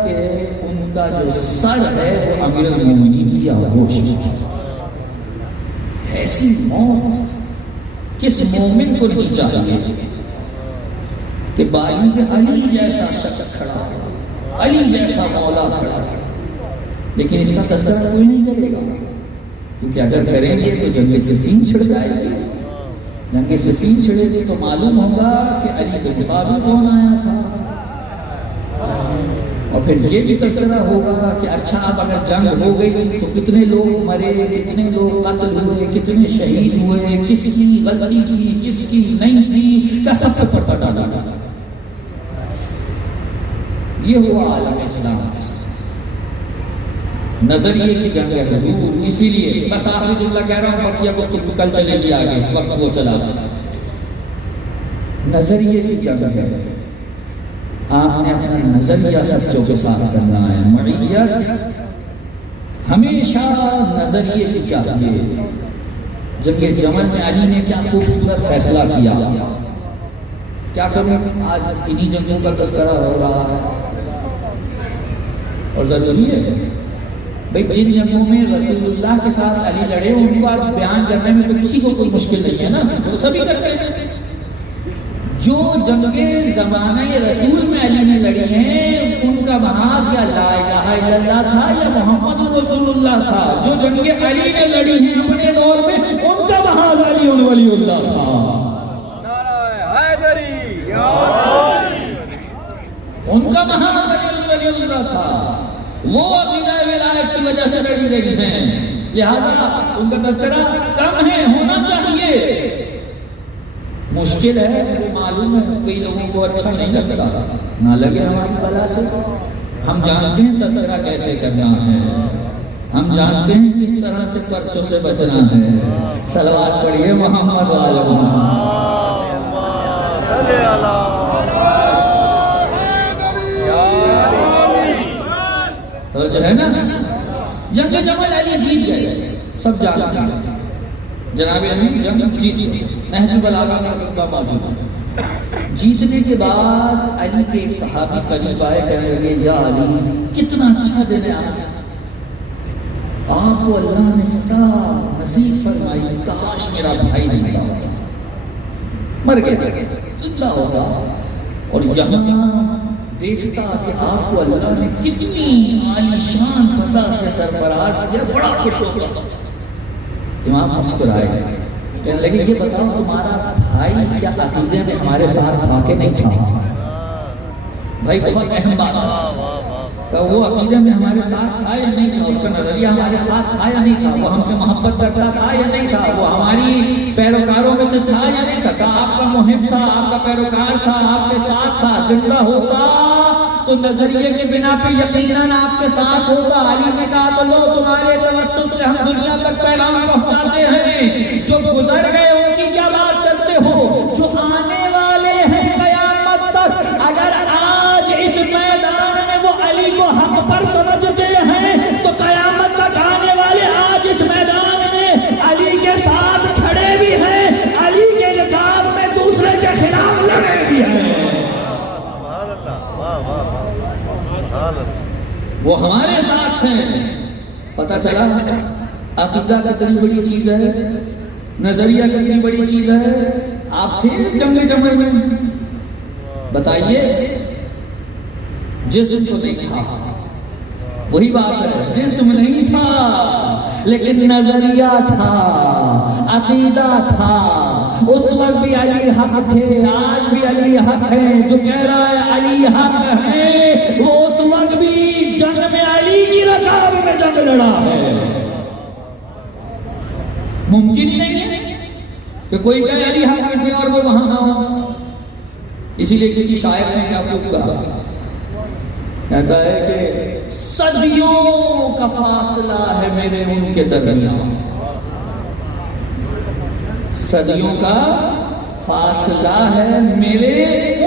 کہ ان کا جو سر ہے وہ امیر المومنین کی آغوش میں تھا. ایسی موت کس مومن کو نہیں چاہیے کہ بالی پہ علی جیسا شخص کھڑا ہے، علی جیسا مولا کھڑا ہے، لیکن اس کا تذکرہ کوئی نہیں کرے گا، کیونکہ اگر کریں گے تو جنگ صفین چھڑ جائے گی. جنگ صفین چھڑے گی تو معلوم ہوگا کہ علی کے مقابل کون آیا تھا. اور پھر یہ بھی تذکرہ ہوگا کہ اچھا اب اگر جنگ ہو گئی تو کتنے لوگ مرے، کتنے لوگ قتل ہوئے، کتنے شہید ہوئے، کس کی غلطی تھی، کس کی نہیں تھی، کا سب پر پتا ڈالا. یہ ہوا عالم اسلام نظریے کی جنگ ہے حضور. اسی لیے بس آخری جملہ کہہ رہا ہوں، بقیہ وقت تو کل چلے گی آگے، وقت وہ چلا. نظریے کی جنگ ہے. آپ نے اپنا نظریہ سچوں کے ساتھ کرنا ہے. معیت ہمیشہ نظریے کی چاہیے. جنگ جمل میں علی نے کیا خوبصورت فیصلہ کیا. کیا کروں، آج انہی جنگوں کا تذکرہ ہو رہا ہے اور ضروری ہے بھئی جن جنگوں میں رسول اللہ کے ساتھ علی لڑے ان کو آج بیان کرنے میں تو کسی کو کوئی مشکل نہیں ہے نا، وہ سبھی کرتے ہیں. جو جنگیں زمانہ رسول میں علی نے لڑی ہیں ان کا محاذ یا لا الہ الا اللہ تھا یا محمد رسول اللہ تھا. جو جنگیں علی نے لڑی ہیں اپنے دور میں ان کا محاذ علی ولی اللہ تھا. ان کا محاذ علی ولی اللہ تھا. وہ عقیدہ ولایت کی وجہ سے لڑی رہی ہیں، لہذا ان کا تذکرہ کم ہے، ہونا چاہیے. مشکل ہے، معلوم ہے کئی لوگوں کو اچھا نہیں لگتا، نہ لگے ہماری بلا سے. ہم جانتے ہیں تذکرہ کیسے کرنا ہے، ہم جانتے ہیں کس طرح سے پرچوں سے بچنا ہے. صلوات پڑھیے محمد وعلی صلی اللہ. تو جو ہے نا جنگ جمل علی جیت گئے، سب جانتے ہیں. جناب امین جنگ جیت گئے، نہج البلاغہ میں رتبہ موجود ہے. جیتنے کے بعد علی کے ایک صحابی قریب آئے، کہنے لگے یا علی کتنا اچھا دن ہے آپ کو اللہ نے فتح نصیب فرمائی، کاش میرا بھائی زندہ ہوتا، مر گیا زندہ ہوتا اور یہاں دیکھتا کہ آپ کو اللہ نے کتنی عالی شان فتح سے سرفراز کیا، بڑا خوش ہوتا. امام مسکرائے، کہنے لگے یہ بتاؤ تمہارا بھائی کیا عقیدے میں ہمارے ساتھ تھا کہ نہیں تھا. بھائی بہت اہم بات ہے کہ وہ عقیدے میں ہمارے ساتھ تھا یا نہیں تھا، اس کا نظریہ ہمارے ساتھ تھا یا نہیں تھا، وہ ہم سے محبت کرتا تھا یا نہیں تھا، وہ ہماری پیروکاروں میں سے تھا یا نہیں تھا، آپ کا محب تھا، آپ کا پیروکار تھا، آپ کے ساتھ تھا. زندہ ہوتا تو نظریے کے بنا پہ یقیناً آپ کے ساتھ ہوتا. علی نے کہا تو لو تمہارے توسط سے ہم دنیا تک پیغام پہنچاتے ہیں. جو گزر گئے ان کی کیا بات کرتے ہو، جو آنے والے ہیں قیامت تک، اگر آج اس میدان میں وہ علی کو حق پر سمجھتے ہیں تو قیامت تک آنے والے آج اس میدان میں علی کے ساتھ کھڑے بھی ہیں، علی کے رکاب میں دوسرے کے خلاف لڑے بھی ہیں. وہ ہمارے ساتھ ہیں. پتہ چلا عقیدہ کتنی بڑی چیز ہے، نظریہ کتنی بڑی چیز ہے. آپ تھے جنگ جمل میں، بتائیے. جسم تو نہیں تھا، وہی بات ہے، جسم نہیں تھا لیکن نظریہ تھا، عقیدہ تھا. اس وقت بھی علی حق تھے، آج بھی علی حق ہے۔ جو کہہ رہا ہے علی حق ہے وہ اس وقت بھی جنگ میں علی کی رکاب میں جنگ لڑا ہے۔ ممکن ہی نہیں ہے کہ کوئی کہے علی حق میں تھے اور وہ وہاں نہ ہو۔ اسی لیے کسی شاعر نے کیا خوب کہا، کہتا ہے کہ صدیوں کا فاصلہ ہے میرے ان کے درمیان، صدیوں کا فاصلہ ہے میرے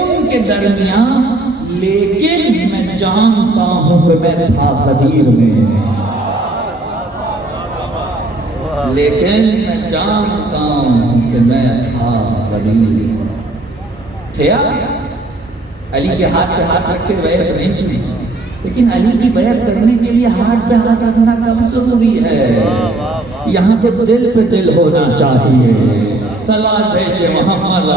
ان کے درمیان، لیکن میں جانتا ہوں کہ میں تھا غدیر میں، لیکن میں جانتا ہوں کہ میں تھا غدیر تھے۔ علی کے ہاتھ پہ ہاتھ رکھ کے بیعت نہیں کی، لیکن علی کی بیعت کرنے کے لیے ہاتھ پہ ہاتھ رکھنا کم ضروری ہے، یہاں پہ دل ہونا چاہیے۔ صلوات بھیجے محمد۔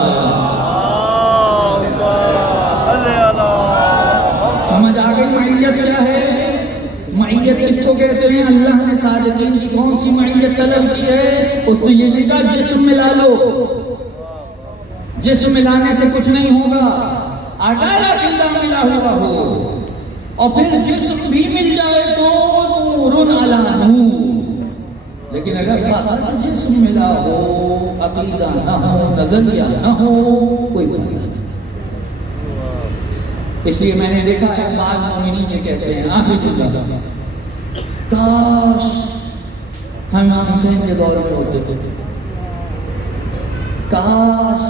سمجھ آ گئی معیت کیا ہے؟ معیت کس کو کہتے ہیں؟ اللہ نے صادقین کی کون سی معیت طلب کی ہے؟ اس نے یہ نہیں کہا جسم ملا لو، جسم ملانے سے کچھ نہیں ہوگا، اگر عقیدہ ملا ہوا ہو اور پھر جسم بھی مل جائے تو نور علی نور، لیکن اگر فقط جسم ملا ہو، عقیدہ نہ ہو، نظریہ نہ ہو، کوئی فائدہ نہیں۔ اس لیے میں نے دیکھا ہے بعض مومنین یہ کہتے ہیں آخری جملہ، کاش ہم امام حسین کے دور میں ہوتے تھے، کاش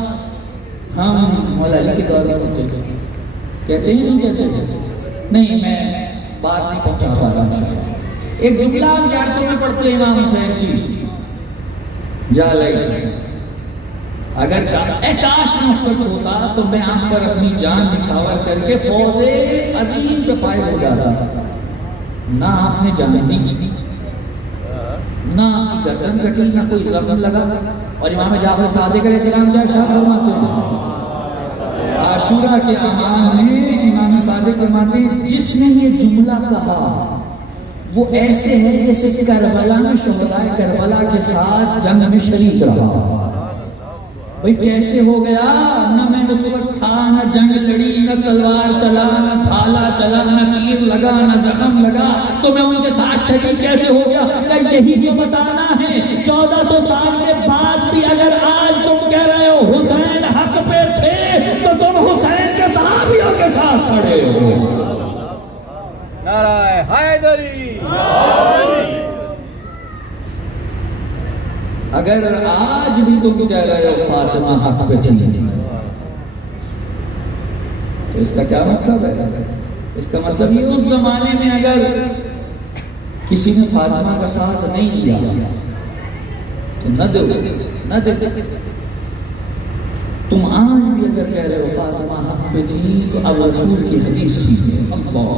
ہم مولا علی کے دور میں ہوتے تھے۔ کہتے ہیں نہیں کہتے تھے؟ نہیں، میں بات نہیں پہنچا پا رہا ہوں۔ ایک جملہ ہم جانتوں میں پڑھتے ہیں امام حسین کی، یا لئی اگر کاش نہ اس وقت ہوتا تو میں آپ پر اپنی جان نچھاور کر کے فوز عظیم پہ فائد ہو جاتا۔ نہ آپ نے جان دی، نہ آپ کی گردن کٹی، نہ کوئی زخم لگا۔ اور امام جعفر صادق علیہ السلام کیا ارشاد فرماتے تھے؟ عاشورہ کے اعمال میں امام صادق فرماتے ہیں جس نے یہ جملہ کہا وہ ایسے ہے جیسے کربلا میں شہدائے کربلا کے ساتھ جنگ میں شریک رہا۔ بھئی کیسے ہو گیا؟ نہ میں اس وقت تھا، نہ جنگ لڑی، نہ تلوار چلا، نہ بھالا چلا، نہ تیر لگا، نہ زخم لگا، تو میں ان کے ساتھ شریک کیسے ہو گیا؟ کہ یہی جو بتانا ہے 1400 سال کے بعد بھی اگر آج تم کہہ رہے ہو حسین حق پہ تھے تو تم حسین کے صحابیوں کے ساتھ کھڑے ہو۔ نعرہ حیدری۔ اگر آج بھی تم کہہ رہے ہو فاطمہ حق پہ تھی تو اس کا کیا مطلب ہے؟ اس کا مطلب یہ اس زمانے میں اگر کسی نے فاطمہ کا ساتھ نہیں دیا تو نہ دو، نہ دے۔ تم آج بھی اگر کہہ رہے ہو فاطمہ حق پہ تھی تو اب رسول کی حدیث سنیے۔ اللہ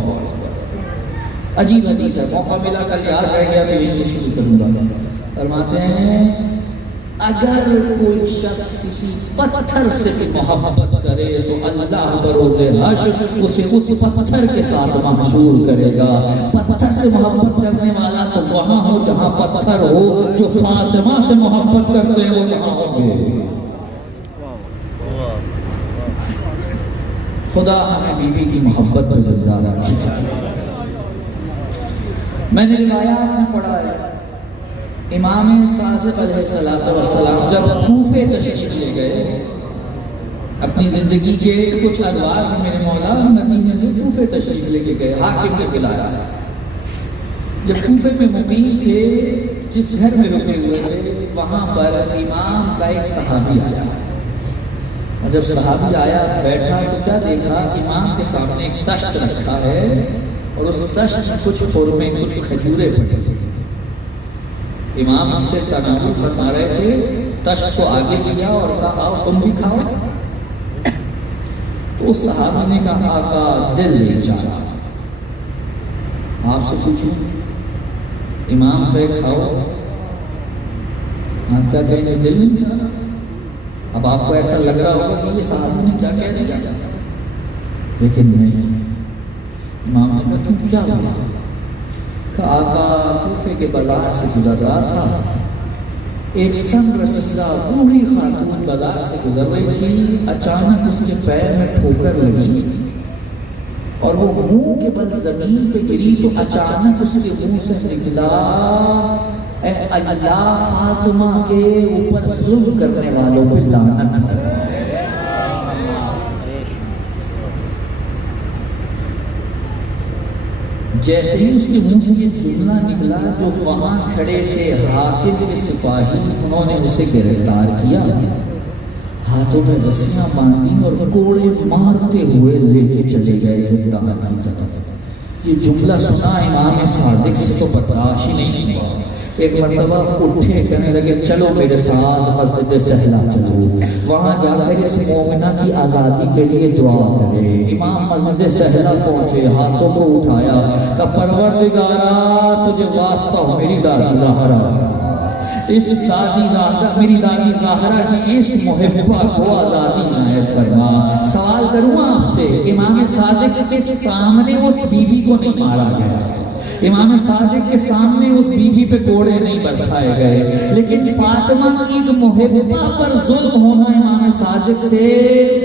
عجیب حدیث ہے، موقع ملا کل یاد رہ گیا تو یہیں سے شروع کروں گا۔ فرماتے ہیں اگر کوئی شخص کسی پتھر سے محبت کرے تو اللہ بروز حشر اسے اس پتھر کے ساتھ محشور کرے گا۔ پتھر سے محبت کرنے والا تو وہاں ہو جہاں پتھر ہو، جو فاطمہ سے محبت کرتے ہیں وہ جہاں ہوں گے۔ خدا ہمیں بی بی کی محبت پر زندہ رکھے۔ میں نے روایات میں پڑھا ہے امام صادق علیہ السلام جب کوفے تشریف لے گئے، اپنی زندگی کے کچھ ادوار میں میرے مولا مدینے سے کوفے تشریف لے کے گئے، حاکم نے بلایا۔ جب کوفے میں مقیم تھے، جس گھر میں رکے ہوئے تھے، وہاں پر امام کا ایک صحابی آیا، اور جب صحابی آیا بیٹھا تو کیا دیکھا؟ امام کے سامنے ایک تشت رکھا ہے اور اس تشت کچھ خرمے، کچھ کھجورے پڑے ہوئے۔ امام سے تناول فرما رہے تھے، تشت کو آگے کیا اور کہا آؤ تم بھی کھاؤ۔ تو اس صحابی نے کہا آقا دل نہیں چاہا۔ آپ سے پوچھوں امام کہے کھاؤ، آپ کا کہیں دل نہیں چاہا؟ اب آپ کو ایسا لگ رہا ہوگا کہ یہ صحابی نے کیا کہہ دیا، لیکن نہیں۔ امام نے کہا تم کیا ہوا؟ کہ آقا کوفے کے بازار سے گزر رہا تھا ایک سن رسیدہ بوڑھی خاتون بازار سے گزر رہی تھی، اچانک اس کے پیر میں ٹھوکر لگی اور وہ منہ کے بل زمین پہ گری تو اچانک اس کے منہ سے نکلا، اے اللہ فاطمہ کے اوپر ظلم کرنے والوں پہ لعنت فرما۔ جیسے ہی اس کے منہ سے یہ جملہ نکلا، جو وہاں کھڑے تھے حاکم کے سپاہی، انہوں نے اسے گرفتار کیا، ہاتھوں میں رسیاں باندھی اور کوڑے مارتے ہوئے لے کے چلے گئے زندان کی طرف۔ یہ جملہ سنا امام صادق سے تو برداشت ہی نہیں ہوا۔ ایک مرتبہ اٹھے، کہنے لگے چلو میرے ساتھ مسجد سہلا چلو، وہاں جا کر اس مومنہ کی آزادی کے لیے دعا کرے۔ امام مسجد سہلا پہنچے، ہاتھوں کو اٹھایا کہ پروردگارا تجھے واسطہ ہو، میری دادی زہرا، اس میری دادی زہرا کی اس محبہ کو آزادی عنایت فرما۔ سوال کروں آپ سے، امام صادق کے سامنے اس بیوی کو نہیں مارا گیا، امام صادق کے سامنے اس بیوی پہ کوڑے نہیں برسائے گئے، لیکن فاطمہ کی ایک محبہ پر ظلم ہونا امام صادق سے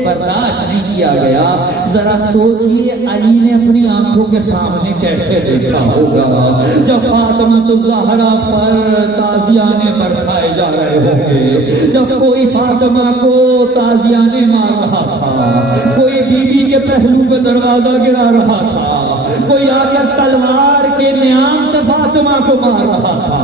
برداشت نہیں کیا گیا۔ ذرا سوچئے علی نے اپنی آنکھوں کے سامنے کیسے دیکھا ہوگا جب فاطمہ الزہرا پر تازیانے برسائے جا رہے ہوں گے، جب کوئی فاطمہ کو تازیانے مار رہا تھا، کوئی بیوی کے پہلو پہ دروازہ گرا رہا تھا، کوئی آ کر تلوار کے نیام سے فاطمہ کو مار رہا تھا۔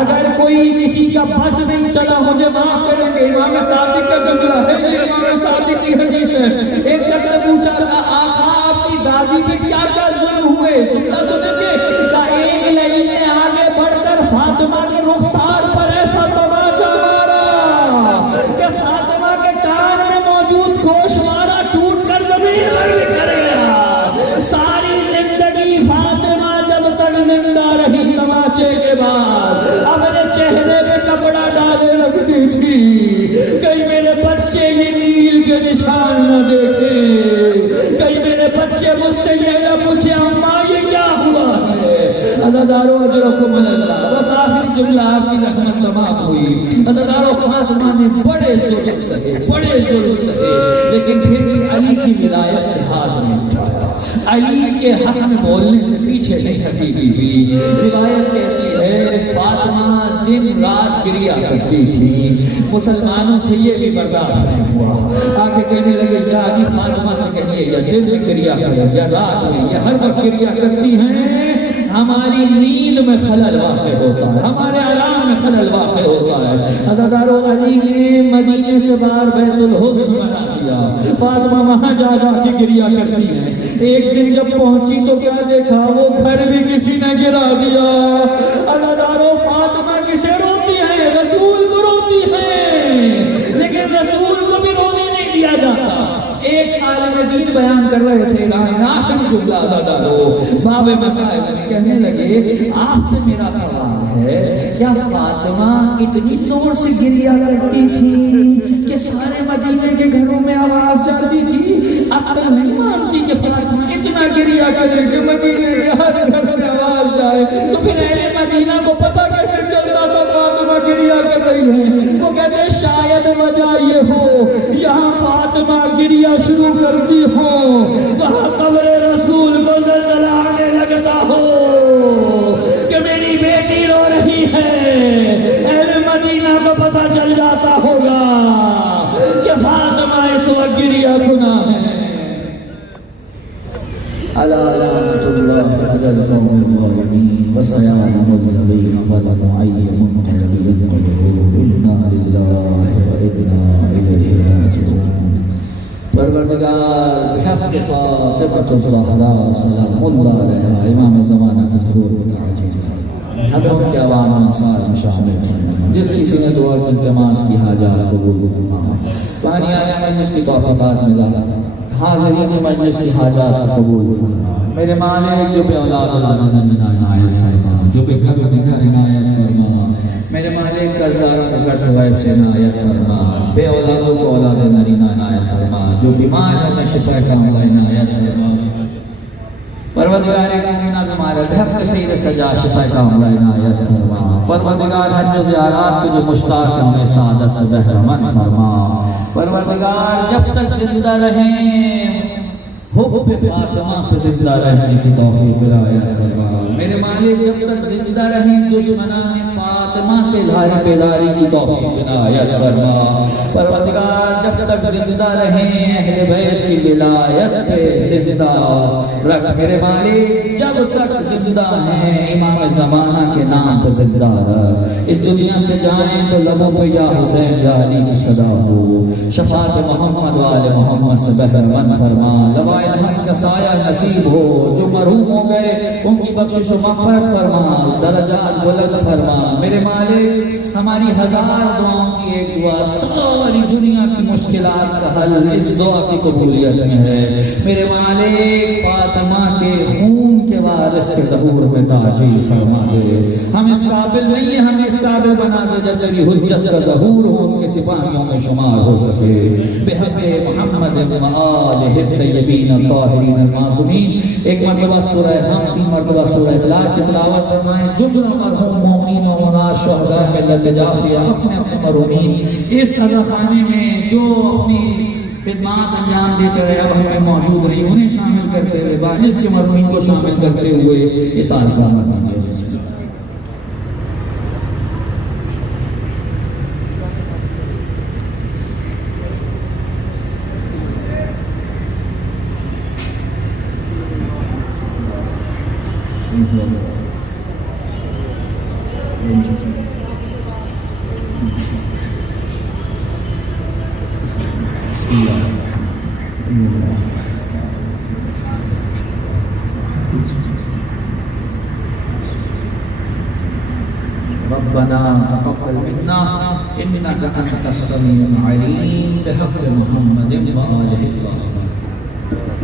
اگر کوئی کسی کا بس نہیں چلا مجھے معاف کریں گے، امام صادق کا جملہ ہے، امام صادق کی حدیث ہے۔ ایک شخص نے پوچھا تھا آقا آپ کی دادی پہ کیا کیا ظلم ہوئے؟ جملہ سنیں گے کہ ایک لعین نے آگے بڑھ کر فاطمہ کے رخسار پر ایسا تماچا مارا کہ فاطمہ کے کان میں موجود گوشوارہ ٹوٹ کر زمین پر بکھر گیا۔ ساری زندگی فاطمہ جب تک زندہ رہی تماچے کے بعد اپنے چہرے پہ کپڑا ڈالے رکھتی تھی، کہیں میرے بچے یہ نیل کے نشان نہ دیکھیں، کہیں میرے بچے مجھ سے یہ نہ پوچھے اماں یہ کیا ہوا ہے۔ عزادارو اجرکم اللہ۔ بس آخر جملہ آپ کی رحمت تمام ہوئی۔ عزادارو فاطمہ نے بڑے ظلم سہے، بڑے ظلم سہے، لیکن پھر بھی علی کی ولایت سے ہاتھ نہیں اٹھایا، علی کے حق میں بولنے سے پیچھے نہیں ہٹی بیوی۔ روایت کہتی ہے فاطمہ دن رات گریا کرتی تھی، مسلمانوں سے یہ بھی برداشت نہیں ہوا، آگے کہنے لگے یا علی فاطمہ سے کہیے یا دن میں گریا کرے یا رات میں یا ہر وقت گریا کرتی ہیں، ہماری نیند میں خلل واقع ہوتا ہے، ہمارے آرام میں خلل واقع ہوتا ہے۔ عزادارو علی نے مدینے سے باہر بیت الحزن بنا دیا، فاطمہ وہاں جا جا کے گریا کرتی ہیں۔ ایک دن جب پہنچی تو کیا دیکھا، وہ گھر بھی کسی نے گرا دیا۔ عزادارو فاطمہ کسے روتی ہے؟ رسول کو روتی ہے، لیکن رسول کو بھی رونے نہیں دیا جاتا۔ ایک عالم دین بیان کر رہے تھے، آخری جملہ عزادارو باب مسائل میں کہنے لگے آپ سے میرا سوال ہے، کیا فاطمہ اتنی زور سے گریا کرتی تھی کہ سارے مدینے کے گھروں میں آواز جاتی تھی؟ عقل نہیں مانتی کہ فاطمہ اتنا گریا کرے کہ مدینے کے ہر گھر میں آواز جائے، تو پھر اہل مدینہ کو پتہ کیسے چلتا تھا فاطمہ گریا کر رہی ہے؟ وہ کہتے ہیں شاید وجہ یہ ہو یہاں فاطمہ گریا شروع کرتی ہو، وہاں قبر رسول کو زلزلہ آنے لگتا ہو کہ میری بیٹی رو رہی ہے، اہل مدینہ کو پتہ چل جاتا ہوگا کہ فاطمہ اس وقت گریا گناہ ہے۔ الا لعنۃ اللہ علی القوم الظالمین وسيعلم الذين ظلموا أي منقلب ينقلبون إنا لله وإنا إليه راجعون۔ پروردگار بحق فاطمہ الزہرا سلام اللہ علیہا امام زمانہ کی حضور متعجل فرما، ہمیں ان کے عوام انصار میں شامل فرما، جس کسی نے دعا کی التماس کی حاجات قبول فرما، پانی آیا مجلس کی توفیقات میں زیادہ حاضرین مجلس کی حاجات قبول فرما۔ میرے مالک جو بے اولاد عنایت فرما، جو بے گھر عنایت فرما، میرے مالک قرضداروں کو قرض غیب سے عنایت فرما، بے اولادوں کو اولاد نرینہ عنایت فرما، جو بیمار ہیں انہیں شفا کاملہ عنایت فرما۔ پروردگار کائنات ہمارے بحق سید سجا شفا کاملہ عنایت فرما پروردگار حج و زیارات کے جو مشتاق ہیں ہمیں سعادت سے بہرمند فرما پروردگار جب تک زندہ رہیں حب فاطمہ پہ زندہ رہنے کی توفیق عنایت فرما میرے مالک جب تک زندہ رہیں دشمنان فاطمہ سے ظاہر بیداری کی توفیق عنایت فرما پروردگار جب تک زندہ رہیں اہل بیت کی ولایت پہ زندہ رکھ میرے مالک جب تک زندہ ہیں امام زمانہ کے نام پہ زندہ رکھ اس دنیا سے جائیں تو لبوں پہ یا حسین یا علی کی صدا ہو شفاعت محمد و آل محمد سے بہرمند فرما لوائے الحمد کا سایہ نصیب ہو جو مرحوم ہو گئے ان کی بخشش و مغفرت فرما درجات بلند فرما میرے مالک ہماری ہزار دعاؤں کی ایک دعا ساری دنیا کی مشکلات کا حل اس دعا کی قبولیت میں ہے میرے مالک فاطمہ کے خون کے وارث کے ظہور میں تعجیل فرما دے ہم اس قابل نہیں ہیں ہمیں اس قابل بنا دے جب تیری حجت کا ظہور ہو ان کے سپاہیوں میں شمار ہو سکے بحق محمد و آلہ الطیبین الطاہرین المعصومین ایک مرتبہ سورہ ہم 3 مرتبہ سورہ اخلاص کی تلاوت فرمائیں جملہ مرحوم مومنین و مناش شہداء ملت جعفریہ اپنے اپنے مرحومین اس عزاخانے میں جو اپنی خدمات انجام دیتے رہے اب ہمیں موجود رہی انہیں شامل کرتے ہوئے باعث کے مرحومین کو شامل کرتے ہوئے اس آلکہ مرحوم ربنا تقبل منا انك انت السميع العليم بحق محمد وآله الطاهرين